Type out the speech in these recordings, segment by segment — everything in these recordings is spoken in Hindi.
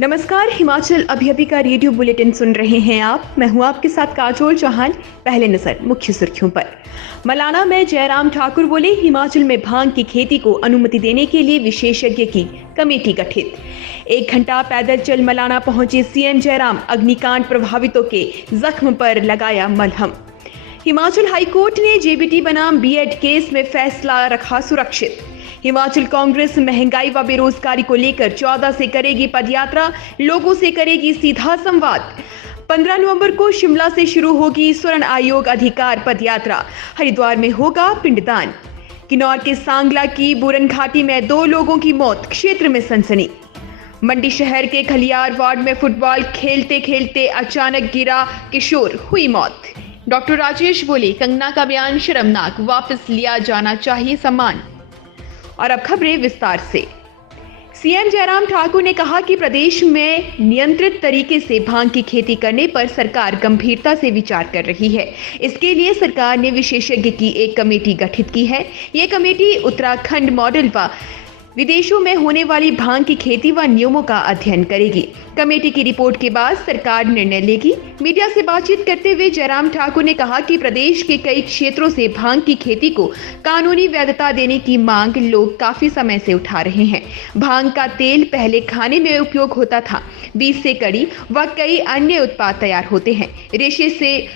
नमस्कार, हिमाचल अभी का रेडियो बुलेटिन सुन रहे हैं आप। मैं हूं आपके साथ काजोल चौहान। पहले नजर मुख्य सुर्खियों पर। मलाना में जयराम ठाकुर बोले, हिमाचल में भांग की खेती को अनुमति देने के लिए विशेषज्ञ की कमेटी गठित। 1 घंटा पैदल चल मलाना पहुंचे सीएम जयराम, अग्निकांड प्रभावितों के जख्म पर लगाया मलहम। हिमाचल हाईकोर्ट ने जेबीटी बनाम बीएड केस में फैसला रखा सुरक्षित। हिमाचल कांग्रेस महंगाई व बेरोजगारी को लेकर 14 से करेगी पदयात्रा, लोगों से करेगी सीधा संवाद। 15 नवंबर को शिमला से शुरू होगी स्वर्ण आयोग अधिकार पदयात्रा। हरिद्वार में होगा पिंडदान। किन्नौर के सांगला की बुरन घाटी में 2 लोगों की मौत, क्षेत्र में सनसनी। मंडी शहर के खलियार वार्ड में फुटबॉल खेलते खेलते अचानक गिरा किशोर, हुई मौत। डॉक्टर राजेश बोले, कंगना का बयान शर्मनाक, वापस लिया जाना चाहिए सम्मान। और अब खबरें विस्तार से। सीएम जयराम ठाकुर ने कहा कि प्रदेश में नियंत्रित तरीके से भांग की खेती करने पर सरकार गंभीरता से विचार कर रही है। इसके लिए सरकार ने विशेषज्ञ की एक कमेटी गठित की है। ये कमेटी उत्तराखंड मॉडल व विदेशों में होने वाली भांग की खेती व नियमों का अध्ययन करेगी। कमेटी की रिपोर्ट के बाद सरकार निर्णय लेगी। मीडिया से बातचीत करते हुए जयराम ठाकुर ने कहा कि प्रदेश के कई क्षेत्रों से भांग की खेती को कानूनी वैधता देने की मांग लोग काफी समय से उठा रहे हैं। भांग का तेल पहले खाने में उपयोग होता था। बीज से कड़ी व कई अन्य उत्पाद तैयार होते हैं। रेशे से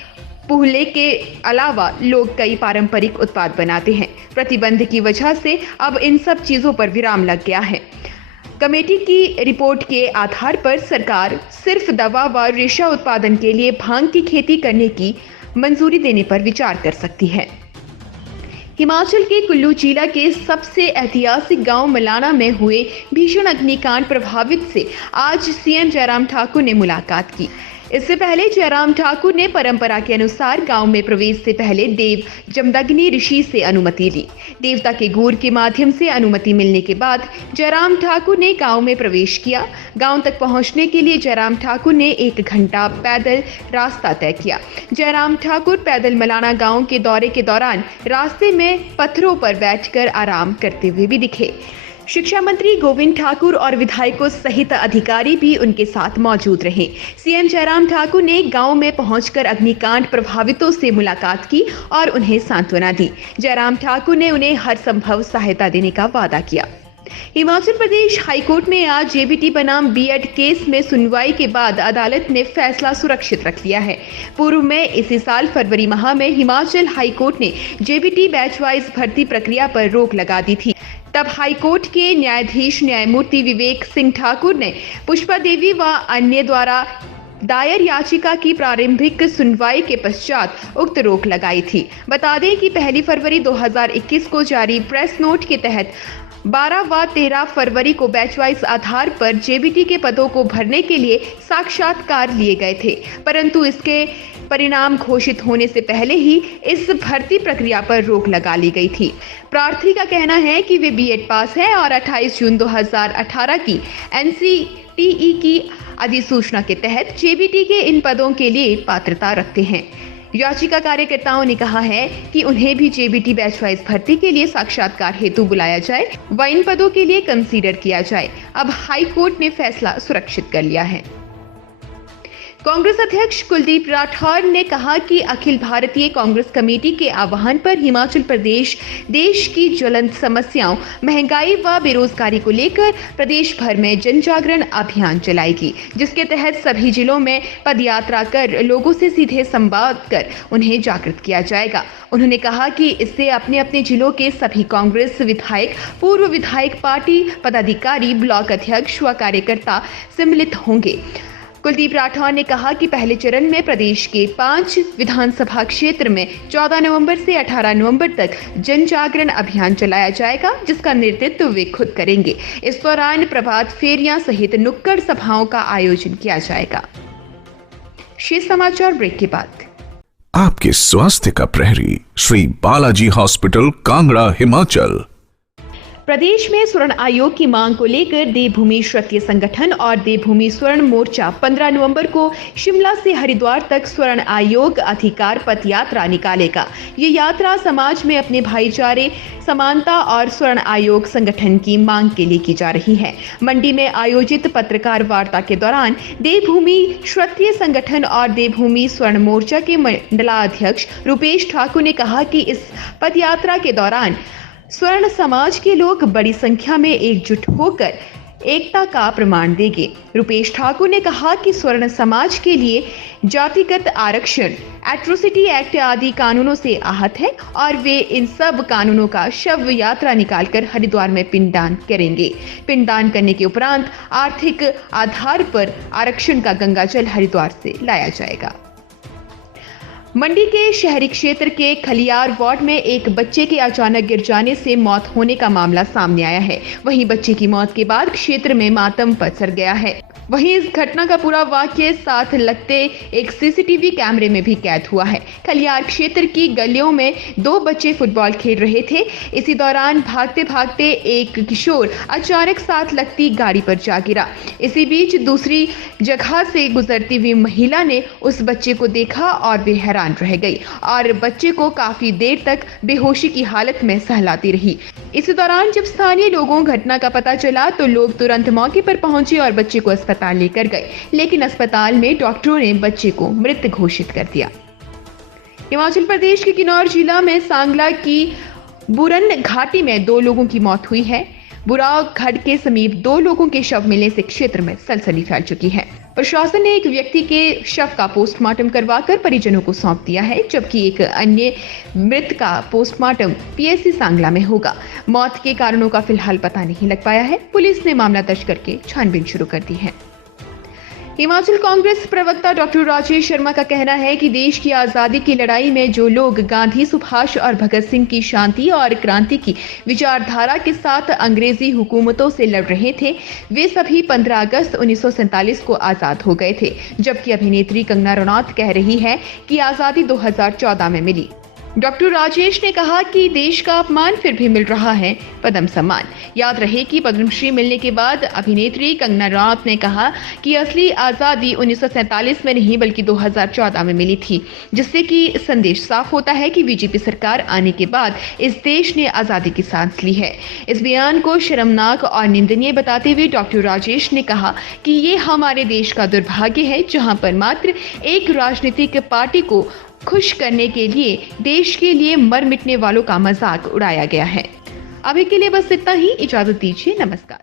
पुहले के अलावा लोग कई पारंपरिक उत्पाद बनाते हैं। प्रतिबंध की वजह से अब इन सब चीजों पर विराम लग गया है। कमेटी की रिपोर्ट के आधार पर सरकार सिर्फ दवा व रेशा उत्पादन के लिए भांग की खेती करने की मंजूरी देने पर विचार कर सकती है। हिमाचल के कुल्लू जिला के सबसे ऐतिहासिक गांव मलाना में हुए भीषण अग्निकांड प्रभावित से आज सीएम जयराम ठाकुर ने मुलाकात की। इससे पहले जयराम ठाकुर ने परंपरा के अनुसार गांव में प्रवेश से पहले देव जमदग्नि ऋषि से अनुमति ली। देवता के गूर के माध्यम से अनुमति मिलने के बाद जयराम ठाकुर ने गांव में प्रवेश किया। गांव तक पहुंचने के लिए जयराम ठाकुर ने 1 घंटा पैदल रास्ता तय किया। जयराम ठाकुर पैदल मलाना गांव के दौरे के दौरान रास्ते में पत्थरों पर बैठकर आराम करते हुए भी दिखे। शिक्षा मंत्री गोविंद ठाकुर और विधायकों सहित अधिकारी भी उनके साथ मौजूद रहे। सीएम जयराम ठाकुर ने गांव में पहुंचकर अग्निकांड प्रभावितों से मुलाकात की और उन्हें सांत्वना दी। जयराम ठाकुर ने उन्हें हर संभव सहायता देने का वादा किया। हिमाचल प्रदेश हाईकोर्ट में आज जेबीटी बनाम बीएड केस में सुनवाई के बाद अदालत ने फैसला सुरक्षित रख लिया है। पूर्व में इसी साल फरवरी माह में हिमाचल हाईकोर्ट ने जेबीटी बैच वाइज भर्ती प्रक्रिया पर रोक लगा दी थी। तब हाईकोर्ट के न्यायाधीश न्यायमूर्ति विवेक सिंह ठाकुर ने पुष्पा देवी व अन्य द्वारा दायर याचिका की प्रारंभिक सुनवाई के पश्चात उक्त रोक लगाई थी। बता दें कि 1 फरवरी 2021 को जारी प्रेस नोट के तहत 12 व 13 फरवरी को बैच वाइज आधार पर जेबीटी के पदों को भरने के लिए साक्षात्कार लिए गए थे, परंतु इसके परिणाम घोषित होने से पहले ही इस भर्ती प्रक्रिया पर रोक लगा ली गई थी। प्रार्थी का कहना है कि वे बीएड पास है और 28 जून 2018 की एनसीटीई की अधिसूचना के तहत जेबीटी के इन पदों के लिए पात्रता रखते हैं। याचिका कार्यकर्ताओं ने कहा है कि उन्हें भी जेबीटी बैच वाइज भर्ती के लिए साक्षात्कार हेतु बुलाया जाए व इन पदों के लिए कंसीडर किया जाए। अब हाई कोर्ट ने फैसला सुरक्षित कर लिया है। कांग्रेस अध्यक्ष कुलदीप राठौर ने कहा कि अखिल भारतीय कांग्रेस कमेटी के आह्वान पर हिमाचल प्रदेश देश की ज्वलंत समस्याओं, महंगाई व बेरोजगारी को लेकर प्रदेश भर में जन जागरण अभियान चलाएगी, जिसके तहत सभी जिलों में पदयात्रा कर लोगों से सीधे संवाद कर उन्हें जागृत किया जाएगा। उन्होंने कहा कि इससे अपने अपने जिलों के सभी कांग्रेस विधायक, पूर्व विधायक, पार्टी पदाधिकारी, ब्लॉक अध्यक्ष व कार्यकर्ता सम्मिलित होंगे। कुलदीप राठौर ने कहा कि पहले चरण में प्रदेश के 5 विधानसभा क्षेत्र में 14 नवंबर से 18 नवंबर तक जन जागरण अभियान चलाया जाएगा, जिसका नेतृत्व वे खुद करेंगे। इस दौरान प्रभात फेरियां सहित नुक्कड़ सभाओं का आयोजन किया जाएगा। शेष समाचार ब्रेक के बाद। आपके स्वास्थ्य का प्रहरी, श्री बालाजी हॉस्पिटल, कांगड़ा, हिमाचल। प्रदेश में स्वर्ण आयोग की मांग को लेकर देवभूमि क्षत्रिय संगठन और देवभूमि स्वर्ण मोर्चा 15 नवंबर को शिमला से हरिद्वार तक स्वर्ण आयोग अधिकार पथ यात्रा निकालेगा। ये यात्रा समाज में अपने भाईचारे, समानता और स्वर्ण आयोग संगठन की मांग के लिए की जा रही है। मंडी में आयोजित पत्रकार वार्ता के दौरान देवभूमि क्षत्रिय संगठन और देवभूमि स्वर्ण मोर्चा के मंडलाध्यक्ष रुपेश ठाकुर ने कहा कि इस पद यात्रा के दौरान स्वर्ण समाज के लोग बड़ी संख्या में एकजुट होकर एकता का प्रमाण देंगे। रुपेश ठाकुर ने कहा कि स्वर्ण समाज के लिए जातिगत आरक्षण, एट्रोसिटी एक्ट आदि कानूनों से आहत है और वे इन सब कानूनों का शव यात्रा निकालकर हरिद्वार में पिंडदान करेंगे। पिंडदान करने के उपरांत आर्थिक आधार पर आरक्षण का गंगाजल हरिद्वार से लाया जाएगा। मंडी के शहरी क्षेत्र के खलियार वार्ड में एक बच्चे के अचानक गिर जाने से मौत होने का मामला सामने आया है। वहीं बच्चे की मौत के बाद क्षेत्र में मातम पसर गया है। वहीं इस घटना का पूरा वाक्य साथ लगते एक सीसीटीवी कैमरे में भी कैद हुआ है। खलियार क्षेत्र की गलियों में दो बच्चे फुटबॉल खेल रहे थे। इसी दौरान भागते भागते एक किशोर अचानक साथ लगती गाड़ी पर जा गिरा। इसी बीच दूसरी जगह से गुजरती हुई महिला ने उस बच्चे को देखा और वे हैरान रह गई और बच्चे को काफी देर तक बेहोशी की हालत में सहलाती रही। इसी दौरान जब स्थानीय लोगों घटना का पता चला तो लोग तुरंत मौके पर पहुंचे और बच्चे को अस्पताल लेकर गए, लेकिन अस्पताल में डॉक्टरों ने बच्चे को मृत घोषित कर दिया। हिमाचल प्रदेश के किन्नौर जिला में सांगला की बुरन घाटी में 2 लोगों की मौत हुई है। बुराव खड्ड के समीप 2 लोगों के शव मिलने से क्षेत्र में सनसनी फैल चुकी है। प्रशासन ने एक व्यक्ति के शव का पोस्टमार्टम करवाकर परिजनों को सौंप दिया है, जबकि एक अन्य मृत का पोस्टमार्टम पीएससी सांगला में होगा। मौत के कारणों का फिलहाल पता नहीं लग पाया है। पुलिस ने मामला दर्ज करके छानबीन शुरू कर दी है। हिमाचल कांग्रेस प्रवक्ता डॉक्टर राजेश शर्मा का कहना है कि देश की आजादी की लड़ाई में जो लोग गांधी, सुभाष और भगत सिंह की शांति और क्रांति की विचारधारा के साथ अंग्रेजी हुकूमतों से लड़ रहे थे, वे सभी 15 अगस्त 1947 को आजाद हो गए थे, जबकि अभिनेत्री कंगना रनौत कह रही है कि आजादी 2014 में मिली। डॉक्टर राजेश ने कहा कि देश का अपमान फिर भी मिल रहा है पद्म सम्मान। याद रहे कि पद्मश्री मिलने के बाद अभिनेत्री कंगना रनौत ने कहा कि असली आज़ादी 1947 में नहीं बल्कि 2014 में मिली थी, जिससे कि संदेश साफ होता है कि बीजेपी सरकार आने के बाद इस देश ने आज़ादी की सांस ली है। इस बयान को शर्मनाक और निंदनीय बताते हुए डॉक्टर राजेश ने कहा कि ये हमारे देश का दुर्भाग्य है, जहाँ पर मात्र एक राजनीतिक पार्टी को खुश करने के लिए देश के लिए मर मिटने वालों का मजाक उड़ाया गया है। अभी के लिए बस इतना ही। इजाजत दीजिए। नमस्कार।